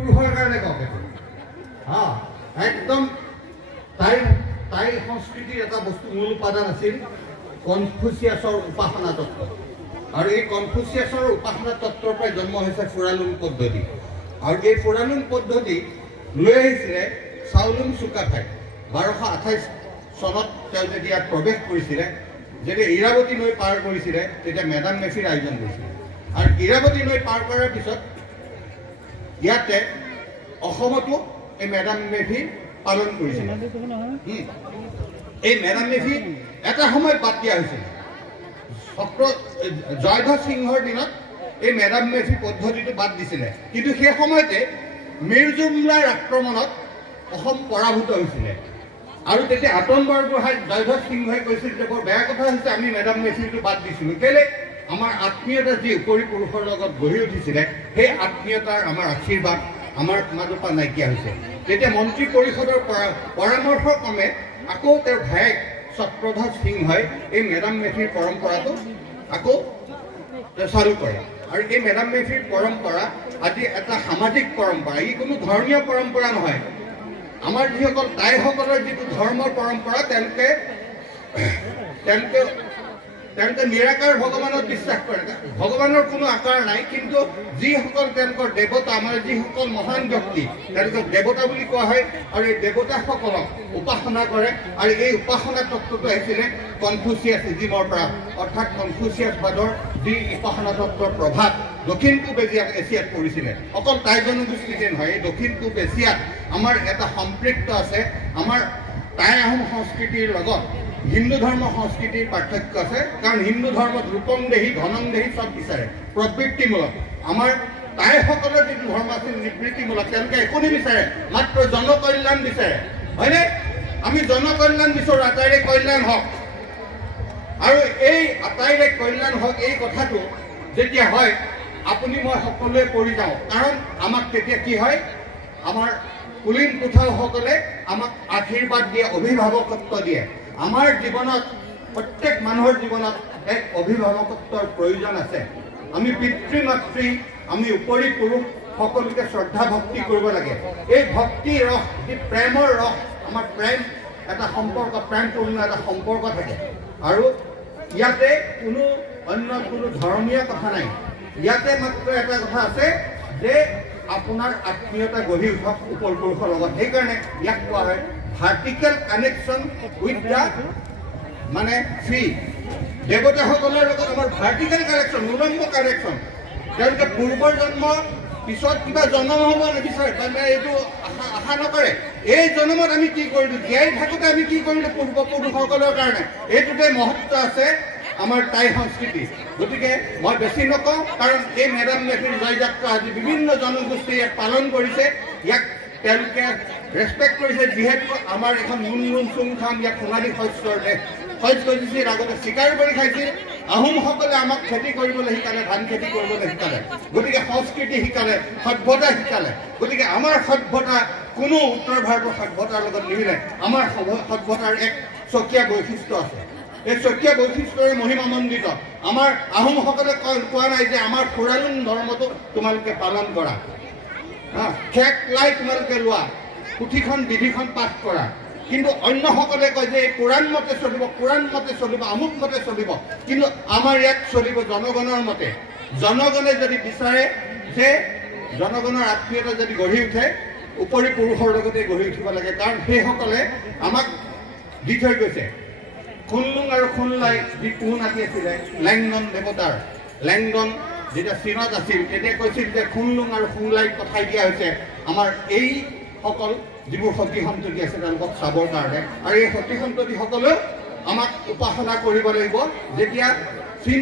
পুৰুষৰ কাৰণে কওক হা একদম তাইৰ সংস্কৃতিৰ এটা বস্তু মূল উপাদান আছিল কনফুচিয়াছৰ উপাসনা তত্ত্ব আৰু এই কনফুচিয়াছৰ উপাসনা তত্ত্বৰ পৰা জন্ম হৈছে ফুৰালুং পদ্ধতি আৰু এই ফুৰালুং পদ্ধতি লৈ আহিছিলে চাওলুং চুকাফাই 1228 চনত তেওঁ যেতিয়া ইয়াত প্ৰৱেশ কৰিছিলে যেতিয়া ইৰাৱতী নৈ পাৰ কৰিছিলে তেতিয়া মেডাম মেফিৰ আয়োজন কৰিছিলে আৰু ইৰাৱতী নৈ পাৰ কৰাৰ পিছত ইয়াতে অসমতো এই মেডাম মেফি পালন কৰিছিল এই মেডাম মেফি এটা সময়ত বাদ দিয়া হৈছিল জয়ধ্বজ সিংহৰ দিনত এই মেডাম মেফি পদ্ধতিটো বাদ দিছিলে কিন্তু সেই সময়তে মীৰ জুমলাৰ আক্ৰমণত অসম পৰাভূত হৈছিলে আৰু তেতিয়া আতন বৰগোহাঁই জয়ধ্বজ সিংহই কৈছিল যে বৰ বেয়া কথা হৈছে আমি মেডাম মেফিটো বাদ দিছিলোঁ কেলে আমাৰ আত্মীয়তা যি উপৰি পুৰুষৰ লগত গঢ়ি উঠিছিলে সেই আত্মীয়তাৰ আমাৰ আশীৰ্বাদ আমাৰ মাজৰ পৰা নাইকিয়া হৈছে তেতিয়া মন্ত্ৰী পৰিষদৰ পৰামৰ্শক্ৰমে আকৌ তেওঁৰ ভায়েক চক্ৰধ্বজ সিংহই এই মেডাম মেফিৰ পৰম্পৰাটো আকৌ চালু কৰে আৰু এই মেডাম মেফিৰ পৰম্পৰা আজি এটা সামাজিক পৰম্পৰা ই কোনো ধৰ্মীয় পৰম্পৰা নহয় আমাৰ যিসকল তাইসকলৰ যিটো ধৰ্মৰ পৰম্পৰা তেওঁলোকে নিৰাকাৰ ভগৱানত বিশ্বাস কৰে ভগৱানৰ কোনো আকাৰ নাই কিন্তু যিসকল তেওঁলোকৰ দেৱতা আমাৰ যিসকল মহান ব্যক্তি তেওঁলোকক দেৱতা বুলি কোৱা হয় আৰু এই দেৱতাসকলক উপাসনা কৰে আৰু এই উপাসনা তত্ত্বটো আহিছিলে কনফুচিয়াছিজিমৰ পৰা অৰ্থাৎ কনফুচিয়াছবাদৰ যি উপাসনা তত্ত্বৰ প্ৰভাৱ দক্ষিণ পূব এছিয়াত পৰিছিলে অকল টাই জনগোষ্ঠীতে নহয় এই দক্ষিণ পূব এছিয়াত আমাৰ এটা সম্পৃক্ত আছে আমাৰ টাই আহোম সংস্কৃতিৰ লগত হিন্দু ধৰ্ম সংস্কৃতিৰ পাৰ্থক্য আছে কাৰণ হিন্দু ধৰ্মত ৰূপং দেহি ধনং দেহি চব বিচাৰে প্ৰবৃত্তিমূলক আমাৰ টাইসকলৰ যিটো ধৰ্ম আছিল নিবৃত্তিমূলক তেওঁলোকে একো নিবিচাৰে মাত্ৰ জনকল্যাণ বিচাৰে হয়নে আমি জনকল্যাণ বিচাৰোঁ আটাইৰে কল্যাণ হওক আৰু এই আটাইৰে কল্যাণ হওক এই কথাটো যেতিয়া হয় আপুনি মই সকলোৱে পৰি যাওঁ কাৰণ আমাক তেতিয়া কি হয় আমাৰ কুলিন পুথাসকলে আমাক আশীৰ্বাদ দিয়ে অভিভাৱকত্ব দিয়ে আমাৰ জীৱনত প্ৰত্যেক মানুহৰ জীৱনত এক অভিভাৱকত্বৰ প্ৰয়োজন আছে আমি পিতৃ মাতৃ আমি উপৰি পুৰুষ সকলোকে শ্ৰদ্ধা ভক্তি কৰিব লাগে এই ভক্তি ৰস যি প্ৰেমৰ ৰস আমাৰ প্ৰেম এটা সম্পৰ্ক প্ৰেমপূৰ্ণ এটা সম্পৰ্ক থাকে আৰু ইয়াতে কোনো অন্য কোনো ধৰ্মীয় কথা নাই ইয়াতে মাত্ৰ এটা কথা আছে যে আপোনাৰ আত্মীয়তা গঢ়ি উঠক উপৰ পুৰুষৰ লগত সেইকাৰণে ইয়াক কোৱা হয় ভাৰ্টিকেল কানেকশ্যন উইথ দ্য মানে ফ্ৰী দেৱতাসকলৰ লগত আমাৰ ভাৰ্টিকেল কানেকশ্যন উলম্ব কানেকশ্যন তেওঁলোকে পূৰ্বৰ জন্ম পিছত কিবা জন্ম হ'ব নিবিচাৰে তাৰমানে এইটো আশা নকৰে এই জন্মত আমি কি কৰিলোঁ জীয়াই থাকোঁতে আমি কি কৰিলোঁ পূৰ্বপুৰুষসকলৰ কাৰণে এইটোতে মহত্ব আছে আমাৰ টাই সংস্কৃতি গতিকে মই বেছি নকওঁ কাৰণ এই মেডাম মেফিৰ জয়যাত্ৰা আজি বিভিন্ন জনগোষ্ঠীয়ে ইয়াক পালন কৰিছে ইয়াক তেওঁলোকে ৰেচপেক্ট কৰিছে যিহেতু আমাৰ এখন মুন চুংখাম ইয়াক সোণালী শস্যৰ দেশ শস্য গজিছিল আগতে চিকাৰ কৰি খাইছিল আহোমসকলে আমাক খেতি কৰিবলৈ শিকালে ধান খেতি কৰিবলৈ শিকালে গতিকে সংস্কৃতি শিকালে সভ্যতা শিকালে গতিকে আমাৰ সভ্যতা কোনো উত্তৰ ভাৰতৰ সভ্যতাৰ লগত নিমিলে আমাৰ সভ্যতাৰ এক স্বকীয় বৈশিষ্ট্য আছে এই স্বকীয় বৈশিষ্ট্যৰে মহিমামণ্ডিত আমাৰ আহোমসকলে কোৱা নাই যে আমাৰ ফুৰালুং ধৰ্মটো তোমালোকে পালন কৰা খেক লাই তোমালোকে লোৱা পুথিখন বিধিখন পাঠ কৰা কিন্তু অন্যসকলে কয় যে এই পুৰাণ মতে চলিব আমুক মতে চলিব কিন্তু আমাৰ ইয়াত চলিব জনগণৰ মতে জনগণে যদি বিচাৰে যে জনগণৰ আত্মীয়তা যদি গঢ়ি উঠে উপৰি পুৰুষৰ লগতে গঢ়ি উঠিব লাগে কাৰণ সেইসকলে আমাক দি থৈ গৈছে খুনলুং আৰু খুনলাই যি পোহ নাতি আছিলে লেংডন দেৱতাৰ লেংডন যেতিয়া চীনত আছিল তেতিয়া কৈছিল যে খুনলুং আৰু খুনলাইক পঠাই দিয়া হৈছে আমাৰ এইসকল যিবোৰ সতী সন্ততি আছে তেওঁলোকক চাবৰ কাৰণে আৰু এই সতী সন্ততিসকলেও আমাক উপাসনা কৰিব লাগিব যেতিয়া চীন